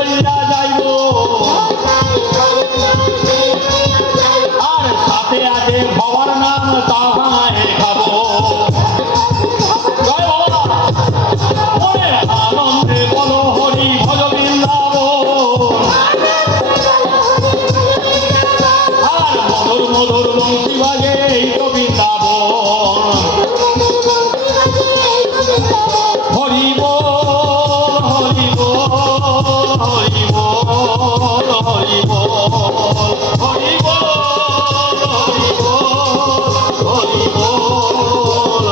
লইয়া যাইব আর সাথে আছে ভবার নাম তাহায় খাবো জয় বাবা মনে আনন্দে বলো হরি ভজ বৃন্দাবন আর মধুর মধুর বংশী বাজে এই তো বৃন্দাবন হরি বল হরি বল হরি বল হরি বল হরি বল হরি বল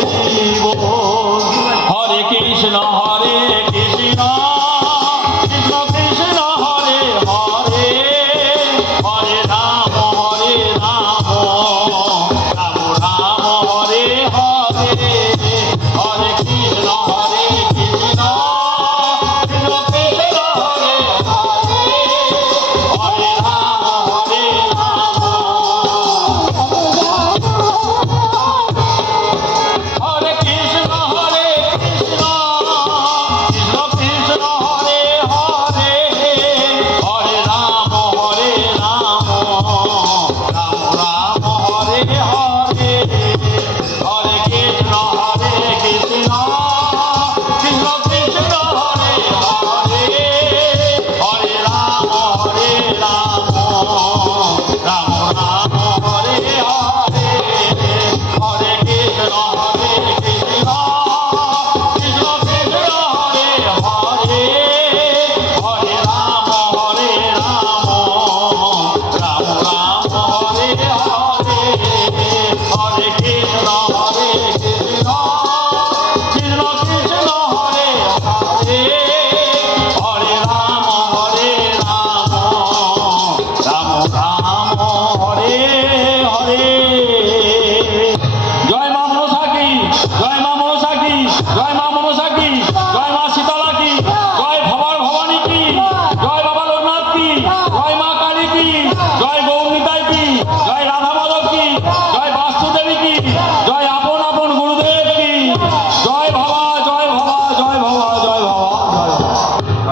হরি বল হরে কৃষ্ণ হরে